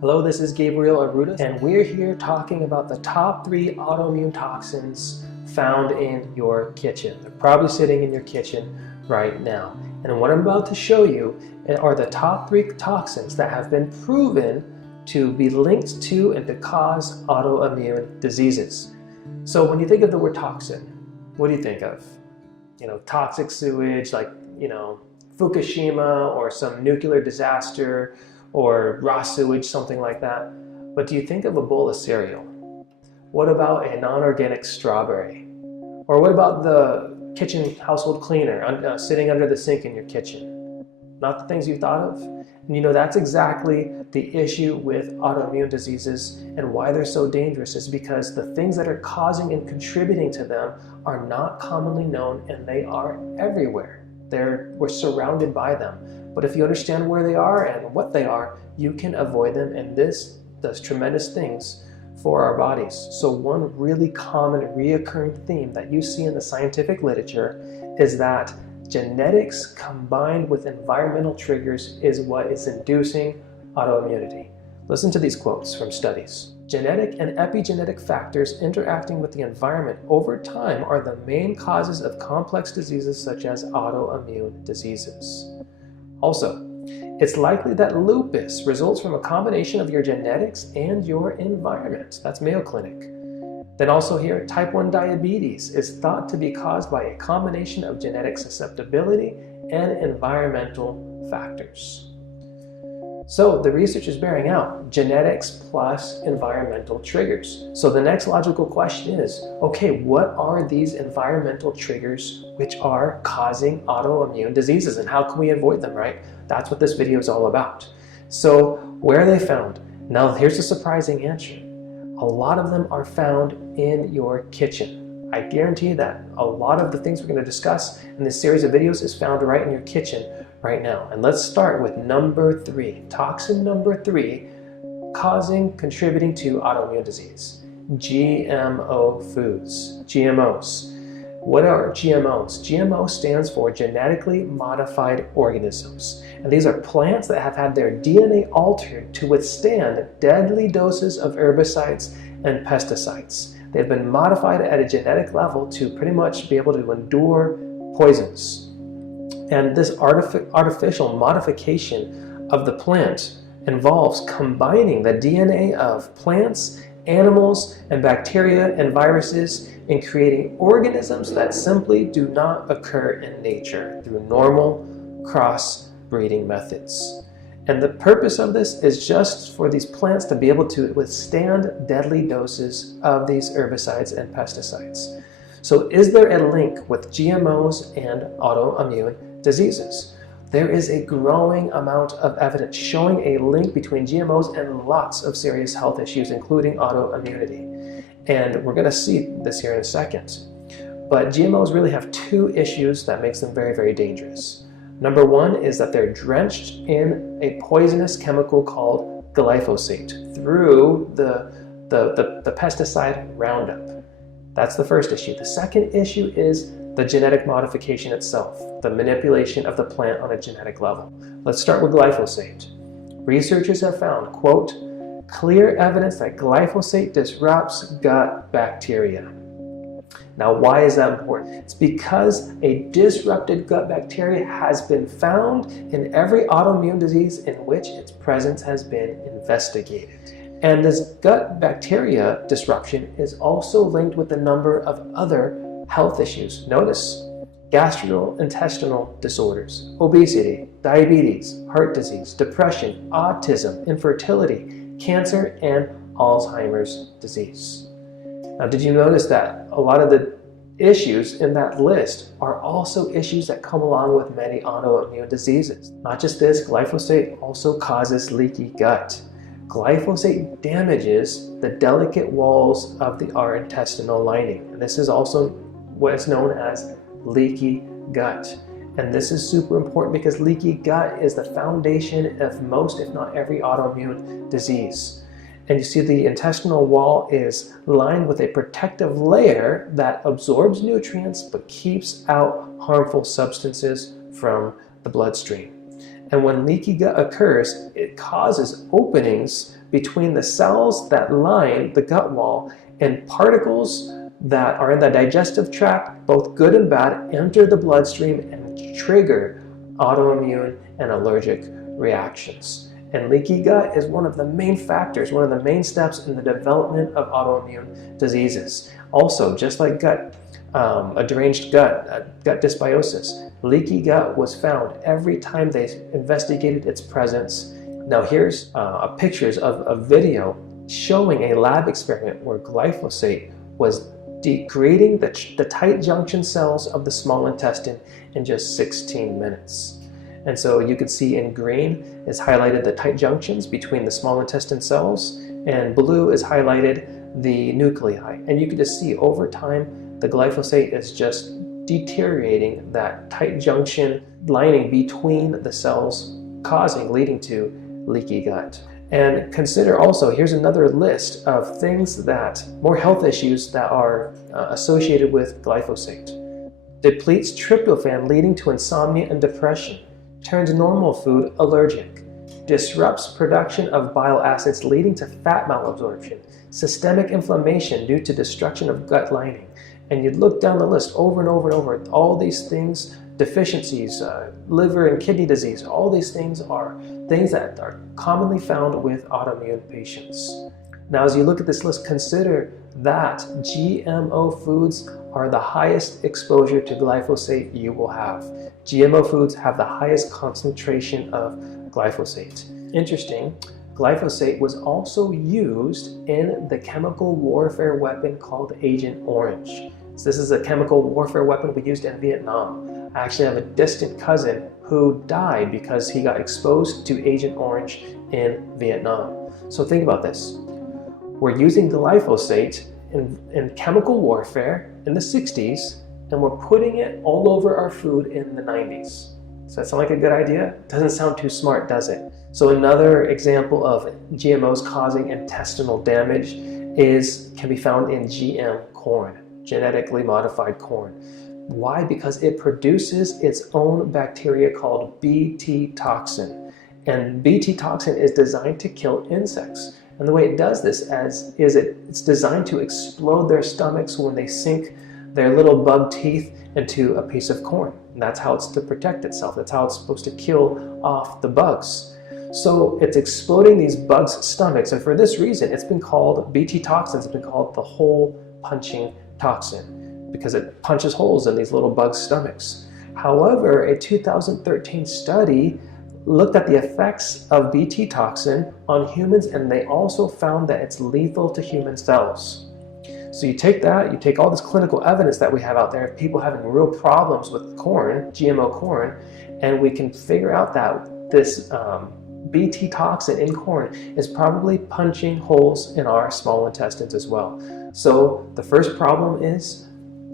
Hello, this is Gabriel Arruda, and we're here talking about the top 3 autoimmune toxins found in your kitchen. They're probably sitting in your kitchen right now. And what I'm about to show you are the top 3 toxins that have been proven to be linked to and to cause autoimmune diseases. So when you think of the word toxin, what do you think of? Toxic sewage, like, Fukushima or some nuclear disaster, or raw sewage, something like that. But do you think of a bowl of cereal? What about a non-organic strawberry? Or what about the kitchen household cleaner sitting under the sink in your kitchen? Not the things you thought of? And that's exactly the issue with autoimmune diseases, and why they're so dangerous is because the things that are causing and contributing to them are not commonly known, and they are everywhere. We're surrounded by them. But if you understand where they are and what they are, you can avoid them, and this does tremendous things for our bodies. So one really common reoccurring theme that you see in the scientific literature is that genetics combined with environmental triggers is what is inducing autoimmunity. Listen to these quotes from studies. Genetic and epigenetic factors interacting with the environment over time are the main causes of complex diseases such as autoimmune diseases. Also, it's likely that lupus results from a combination of your genetics and your environment. That's Mayo Clinic. Then also here, type 1 diabetes is thought to be caused by a combination of genetic susceptibility and environmental factors. So the research is bearing out genetics plus environmental triggers. So the next logical question is, okay, what are these environmental triggers which are causing autoimmune diseases, and how can we avoid them, right? That's what this video is all about. So where are they found? Now here's the surprising answer. A lot of them are found in your kitchen. I guarantee that a lot of the things we're going to discuss in this series of videos is found right in your kitchen right now. And let's start with number 3, toxin number 3, contributing to autoimmune disease. GMO foods, GMOs. What are GMOs? GMO stands for genetically modified organisms. And these are plants that have had their DNA altered to withstand deadly doses of herbicides and pesticides. They've been modified at a genetic level to pretty much be able to endure poisons. And this artificial modification of the plant involves combining the DNA of plants, animals, and bacteria and viruses in creating organisms that simply do not occur in nature through normal cross-breeding methods. And the purpose of this is just for these plants to be able to withstand deadly doses of these herbicides and pesticides. So is there a link with GMOs and autoimmune diseases? There is a growing amount of evidence showing a link between GMOs and lots of serious health issues, including autoimmunity. And we're going to see this here in a second. But GMOs really have 2 issues that makes them very, very dangerous. Number 1 is that they're drenched in a poisonous chemical called glyphosate through the pesticide Roundup. That's the first issue. The second issue is the genetic modification itself, the manipulation of the plant on a genetic level. Let's start with glyphosate. Researchers have found, quote, clear evidence that glyphosate disrupts gut bacteria. Now, why is that important? It's because a disrupted gut bacteria has been found in every autoimmune disease in which its presence has been investigated. And this gut bacteria disruption is also linked with a number of other health issues. Notice gastrointestinal disorders, obesity, diabetes, heart disease, depression, autism, infertility, cancer, and Alzheimer's disease. Now, did you notice that a lot of the issues in that list are also issues that come along with many autoimmune diseases? Not just this, glyphosate also causes leaky gut. Glyphosate damages the delicate walls of our intestinal lining. And this is also what is known as leaky gut. And this is super important because leaky gut is the foundation of most, if not every, autoimmune disease. And you see the intestinal wall is lined with a protective layer that absorbs nutrients but keeps out harmful substances from the bloodstream. And when leaky gut occurs, it causes openings between the cells that line the gut wall, and particles that are in the digestive tract, both good and bad, enter the bloodstream and trigger autoimmune and allergic reactions. And leaky gut is one of the main factors, one of the main steps in the development of autoimmune diseases. Also, just like a deranged gut, gut dysbiosis, leaky gut was found every time they investigated its presence. Now here's pictures of a video showing a lab experiment where glyphosate was degrading the tight junction cells of the small intestine in just 16 minutes. And so you can see in green is highlighted the tight junctions between the small intestine cells, and blue is highlighted the nuclei. And you can just see over time the glyphosate is just deteriorating that tight junction lining between the cells, leading to leaky gut. And consider also, here's another list of things more health issues that are associated with glyphosate. Depletes tryptophan, leading to insomnia and depression. Turns normal food allergic. Disrupts production of bile acids, leading to fat malabsorption. Systemic inflammation due to destruction of gut lining. And you look down the list over and over and over, all these things, deficiencies, liver and kidney disease, all these things are things that are commonly found with autoimmune patients. Now, as you look at this list, consider that GMO foods are the highest exposure to glyphosate you will have. GMO foods have the highest concentration of glyphosate. Interesting, glyphosate was also used in the chemical warfare weapon called Agent Orange. So this is a chemical warfare weapon we used in Vietnam. I actually have a distant cousin who died because he got exposed to Agent Orange in Vietnam. So think about this. We're using glyphosate in chemical warfare in the 60s, and we're putting it all over our food in the 90s. Does that sound like a good idea? Doesn't sound too smart, does it? So another example of GMOs causing intestinal damage can be found in GM corn, genetically modified corn. Why? Because it produces its own bacteria called Bt toxin. And Bt toxin is designed to kill insects. And the way it does this it's designed to explode their stomachs when they sink their little bug teeth into a piece of corn. And that's how it's to protect itself. That's how it's supposed to kill off the bugs. So it's exploding these bugs' stomachs, and for this reason, it's been called, Bt toxins have been called the hole punching toxin, because it punches holes in these little bugs' stomachs. However, a 2013 study looked at the effects of Bt toxin on humans, and they also found that it's lethal to human cells. So you take that, you take all this clinical evidence that we have out there of people having real problems with corn, GMO corn, and we can figure out that this Bt toxin in corn is probably punching holes in our small intestines as well. So the first problem is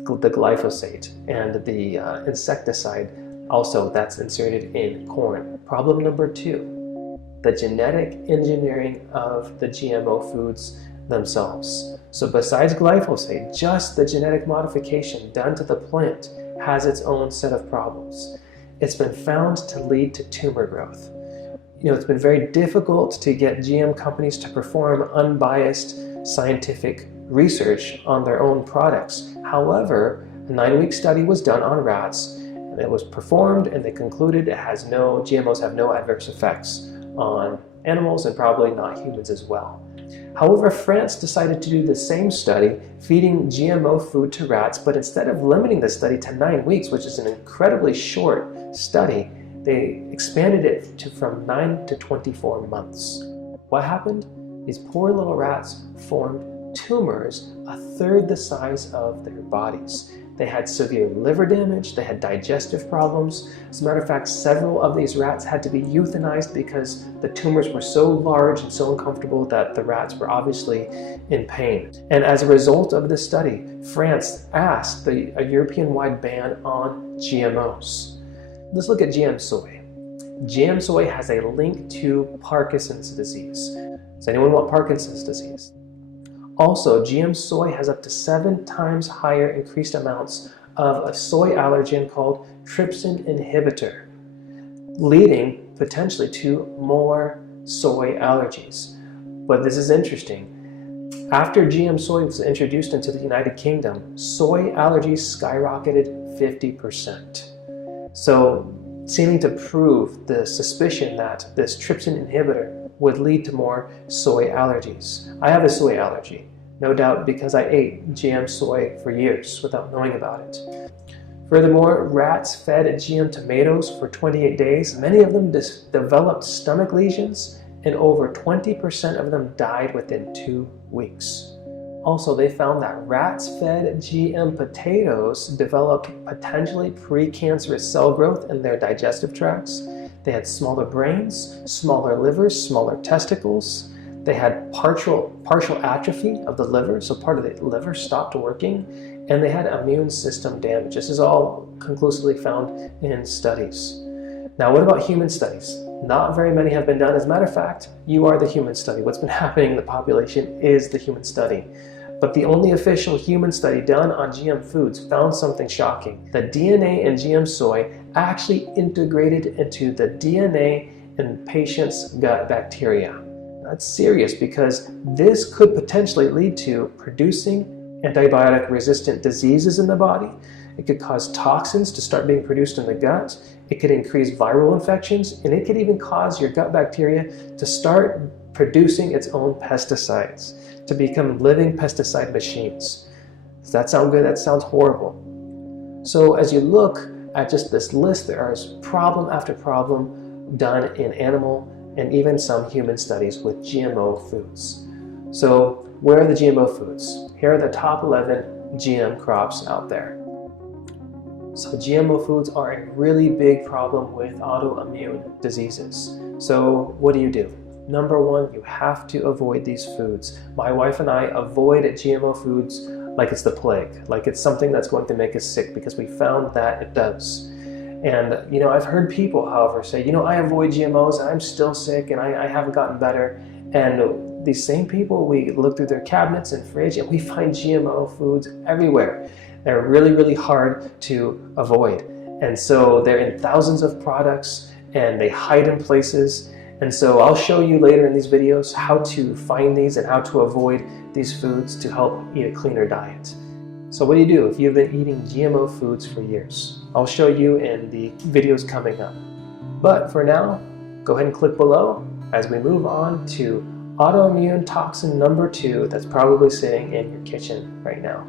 the glyphosate and the insecticide also that's inserted in corn. Problem number 2, the genetic engineering of the GMO foods themselves. So besides glyphosate, just the genetic modification done to the plant has its own set of problems. It's been found to lead to tumor growth. It's been very difficult to get GM companies to perform unbiased scientific research on their own products. However, a 9-week study was done on rats, and it was performed, and they concluded GMOs have no adverse effects on animals and probably not humans as well. However, France decided to do the same study, feeding GMO food to rats, but instead of limiting the study to 9 weeks, which is an incredibly short study, they expanded it from 9 to 24 months. What happened? These poor little rats formed tumors a third the size of their bodies. They had severe liver damage, they had digestive problems. As a matter of fact, several of these rats had to be euthanized because the tumors were so large and so uncomfortable that the rats were obviously in pain. And as a result of this study, France asked a European-wide ban on GMOs. Let's look at GM soy. GM soy has a link to Parkinson's disease. Does anyone want Parkinson's disease? Also, GM soy has up to 7 times higher increased amounts of a soy allergen called trypsin inhibitor, leading potentially to more soy allergies. But this is interesting. After GM soy was introduced into the United Kingdom, soy allergies skyrocketed 50%. So, seeming to prove the suspicion that this trypsin inhibitor would lead to more soy allergies. I have a soy allergy, no doubt because I ate GM soy for years without knowing about it. Furthermore, rats fed GM tomatoes for 28 days. Many of them developed stomach lesions, and over 20% of them died within 2 weeks. Also, they found that rats fed GM potatoes developed potentially precancerous cell growth in their digestive tracts. They had smaller brains, smaller livers, smaller testicles. They had partial atrophy of the liver, so part of the liver stopped working, and they had immune system damage. This is all conclusively found in studies. Now, what about human studies? Not very many have been done. As a matter of fact, you are the human study. What's been happening in the population is the human study. But the only official human study done on GM foods found something shocking. The DNA in GM soy actually integrated into the DNA in patients' gut bacteria. That's serious because this could potentially lead to producing antibiotic-resistant diseases in the body. It could cause toxins to start being produced in the gut. It could increase viral infections, and it could even cause your gut bacteria to start producing its own pesticides, to become living pesticide machines. Does that sound good? That sounds horrible. So as you look at just this list, there is problem after problem done in animal and even some human studies with GMO foods. So where are the GMO foods? Here are the top 11 GM crops out there. So GMO foods are a really big problem with autoimmune diseases. So what do? Number one, you have to avoid these foods. My wife and I avoid GMO foods like it's the plague, like it's something that's going to make us sick, because we found that it does. And I've heard people, however, say, I avoid GMOs, I'm still sick, and I haven't gotten better. And these same people, we look through their cabinets and fridge, and we find GMO foods everywhere. They're really, really hard to avoid. And so they're in thousands of products, and they hide in places. And so I'll show you later in these videos how to find these and how to avoid these foods to help eat a cleaner diet. So what do if you've been eating GMO foods for years? I'll show you in the videos coming up. But for now, go ahead and click below as we move on to autoimmune toxin number 2 that's probably sitting in your kitchen right now.